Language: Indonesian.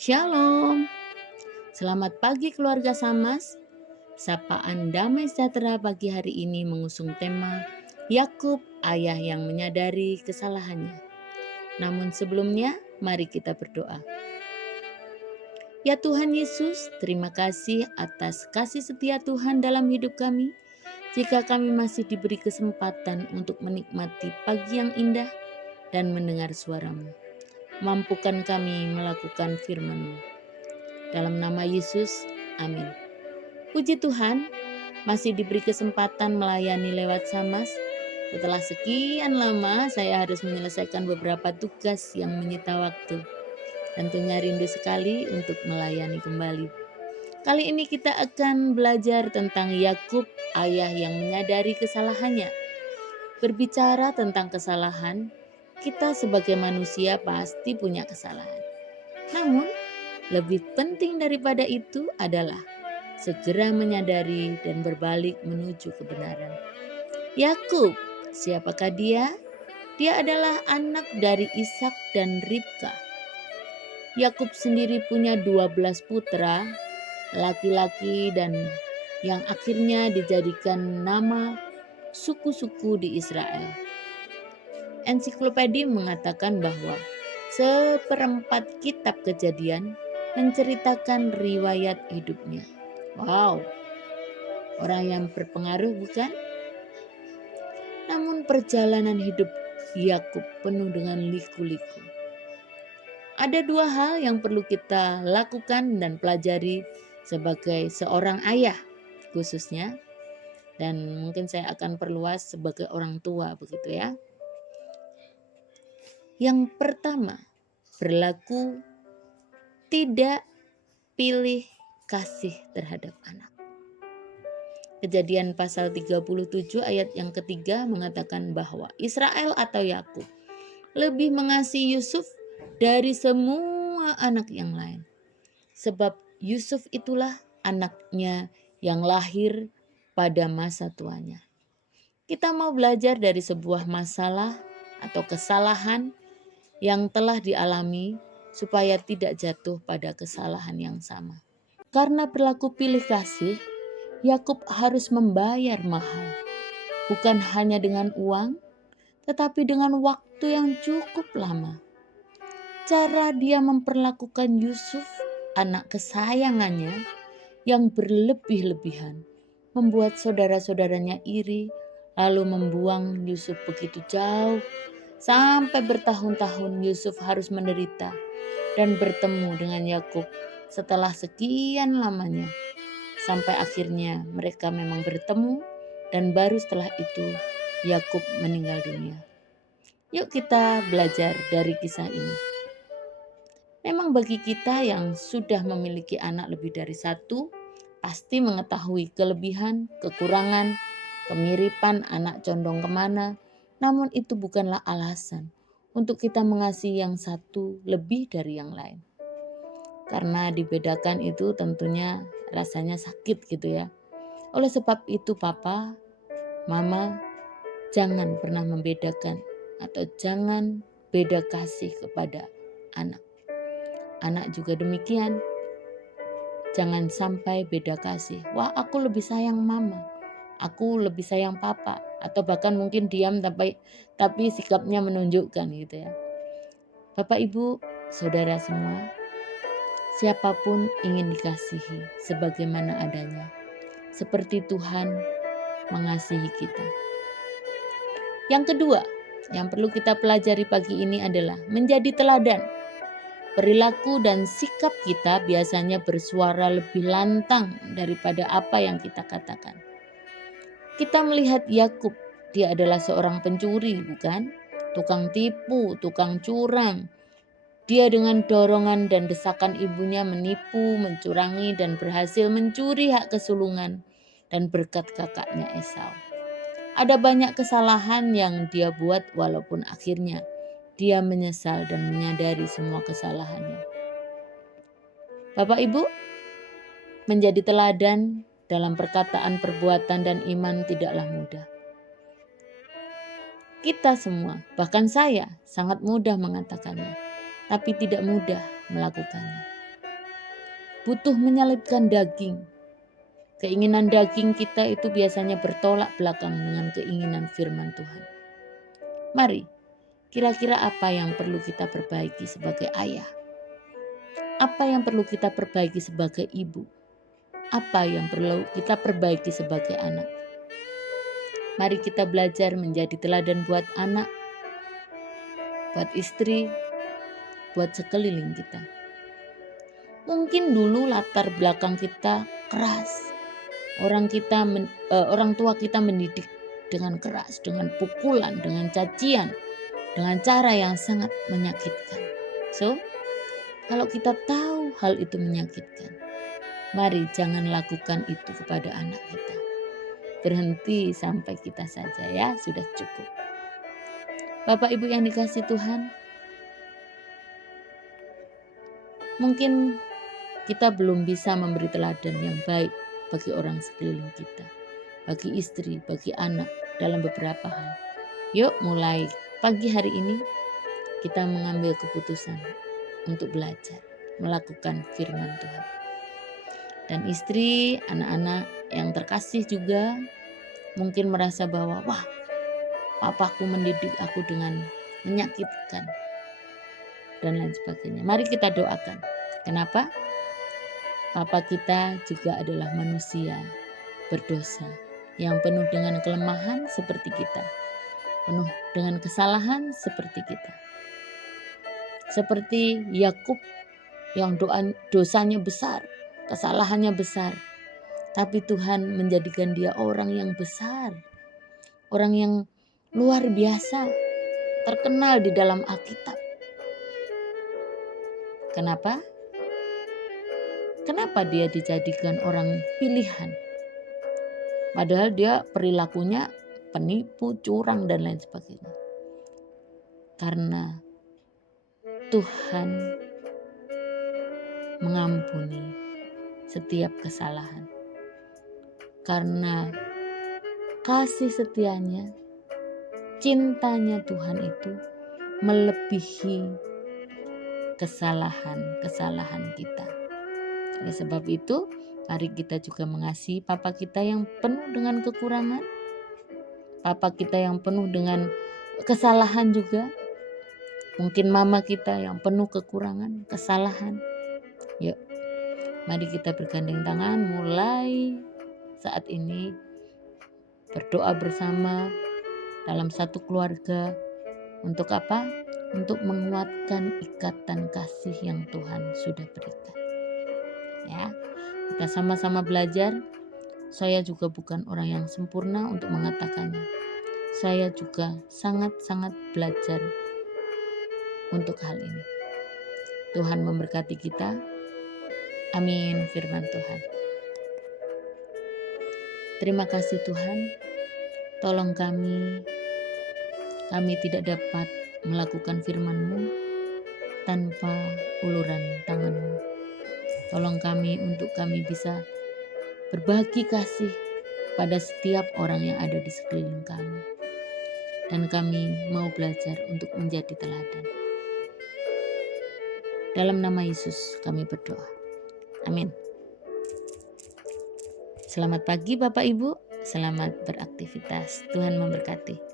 Shalom, selamat pagi keluarga Samas. Sapaan damai sejahtera pagi hari ini mengusung tema Yakub, ayah yang menyadari kesalahannya. Namun sebelumnya, mari kita berdoa. Ya Tuhan Yesus, terima kasih atas kasih setia Tuhan dalam hidup kami. Jika kami masih diberi kesempatan untuk menikmati pagi yang indah dan mendengar suara-Mu, mampukan kami melakukan firman-Mu. Dalam nama Yesus, amin. Puji Tuhan, masih diberi kesempatan melayani lewat Samas. Setelah sekian lama, saya harus menyelesaikan beberapa tugas yang menyita waktu. Tentunya rindu sekali untuk melayani kembali. Kali ini kita akan belajar tentang Yakub, ayah yang menyadari kesalahannya. Berbicara tentang kesalahan, kita sebagai manusia pasti punya kesalahan. Namun, lebih penting daripada itu adalah segera menyadari dan berbalik menuju kebenaran. Yakub, siapakah dia? Dia adalah anak dari Ishak dan Ribka. Yakub sendiri punya 12 putra, laki-laki dan yang akhirnya dijadikan nama suku-suku di Israel. Ensiklopedia mengatakan bahwa seperempat kitab Kejadian menceritakan riwayat hidupnya. Wow, orang yang berpengaruh bukan? Namun perjalanan hidup Yakub penuh dengan liku-liku. Ada dua hal yang perlu kita lakukan dan pelajari sebagai seorang ayah khususnya, dan mungkin saya akan perluas sebagai orang tua begitu ya. Yang pertama, berlaku tidak pilih kasih terhadap anak. Kejadian pasal 37 ayat yang ketiga mengatakan bahwa Israel atau Yakub lebih mengasihi Yusuf dari semua anak yang lain. Sebab Yusuf itulah anaknya yang lahir pada masa tuanya. Kita mau belajar dari sebuah masalah atau kesalahan yang telah dialami supaya tidak jatuh pada kesalahan yang sama. Karena berlaku pilih kasih, Yakub harus membayar mahal, bukan hanya dengan uang, tetapi dengan waktu yang cukup lama. Cara dia memperlakukan Yusuf, anak kesayangannya, yang berlebih-lebihan, membuat saudara-saudaranya iri, lalu membuang Yusuf begitu jauh, sampai bertahun-tahun Yusuf harus menderita dan bertemu dengan Yakub setelah sekian lamanya. Sampai akhirnya mereka memang bertemu dan baru setelah itu Yakub meninggal dunia. Yuk kita belajar dari kisah ini. Memang bagi kita yang sudah memiliki anak lebih dari satu, pasti mengetahui kelebihan, kekurangan, kemiripan anak condong kemana. Namun itu bukanlah alasan untuk kita mengasihi yang satu lebih dari yang lain. Karena dibedakan itu tentunya rasanya sakit gitu ya. Oleh sebab itu papa, mama, jangan pernah membedakan atau jangan beda kasih kepada anak. Anak juga demikian. Jangan sampai beda kasih. Wah, aku lebih sayang mama. Aku lebih sayang papa. Atau bahkan mungkin diam tapi sikapnya menunjukkan gitu ya. Bapak, Ibu, saudara semua, siapapun ingin dikasihi sebagaimana adanya. Seperti Tuhan mengasihi kita. Yang kedua, yang perlu kita pelajari pagi ini adalah menjadi teladan. Perilaku dan sikap kita biasanya bersuara lebih lantang daripada apa yang kita katakan. Kita melihat Yakub, dia adalah seorang pencuri, bukan? Tukang tipu, tukang curang. Dia dengan dorongan dan desakan ibunya menipu, mencurangi dan berhasil mencuri hak kesulungan dan berkat kakaknya Esau. Ada banyak kesalahan yang dia buat walaupun akhirnya dia menyesal dan menyadari semua kesalahannya. Bapak Ibu, menjadi teladan dalam perkataan, perbuatan, dan iman tidaklah mudah. Kita semua, bahkan saya, sangat mudah mengatakannya, tapi tidak mudah melakukannya. butuh menyelipkan daging. Keinginan daging kita itu biasanya bertolak belakang dengan keinginan firman Tuhan. Mari, kira-kira apa yang perlu kita perbaiki sebagai ayah? Apa yang perlu kita perbaiki sebagai ibu? Apa yang perlu kita perbaiki sebagai anak? Mari kita belajar menjadi teladan buat anak, buat istri, buat sekeliling kita. Mungkin dulu latar belakang kita keras. Orang tua kita mendidik dengan keras, dengan pukulan, dengan cacian, dengan cara yang sangat menyakitkan. So, kalau kita tahu hal itu menyakitkan, mari jangan lakukan itu kepada anak kita. Berhenti sampai kita saja ya, sudah cukup. Bapak Ibu yang dikasihi Tuhan, mungkin kita belum bisa memberi teladan yang baik bagi orang sekeliling kita, bagi istri, bagi anak dalam beberapa hal. Yuk mulai pagi hari ini kita mengambil keputusan untuk belajar melakukan firman Tuhan. Dan istri, anak-anak yang terkasih juga mungkin merasa bahwa wah, papaku mendidik aku dengan menyakitkan dan lain sebagainya. Mari kita doakan. Kenapa? Papa kita juga adalah manusia berdosa yang penuh dengan kelemahan seperti kita, penuh dengan kesalahan seperti kita. Seperti Yakub yang dosanya besar, kesalahannya besar, tapi Tuhan menjadikan dia orang yang besar, orang yang luar biasa, terkenal di dalam Alkitab. Kenapa? Kenapa dia dijadikan orang pilihan? Padahal dia perilakunya penipu, curang, dan lain sebagainya. Karena Tuhan mengampuni setiap kesalahan. Karena kasih setianya, cintanya Tuhan itu melebihi kesalahan-kesalahan kita. Oleh sebab itu, mari kita juga mengasihi Papa kita yang penuh dengan kekurangan, Papa kita yang penuh dengan kesalahan juga, mungkin Mama kita yang penuh kekurangan, kesalahan. Yuk, mari kita bergandeng tangan mulai saat ini berdoa bersama dalam satu keluarga. Untuk apa? Untuk menguatkan ikatan kasih yang Tuhan sudah berikan. Ya, kita sama-sama belajar. Saya juga bukan orang yang sempurna untuk mengatakannya. Saya juga sangat-sangat belajar untuk hal ini. Tuhan memberkati kita. Amin firman Tuhan. Terima kasih Tuhan. Tolong kami tidak dapat melakukan firman-Mu tanpa uluran tangan-Mu. Tolong kami untuk kami bisa berbagi kasih pada setiap orang yang ada di sekeliling kami. Dan kami mau belajar untuk menjadi teladan. Dalam nama Yesus kami berdoa. Amin. Selamat pagi Bapak Ibu, selamat beraktivitas. Tuhan memberkati.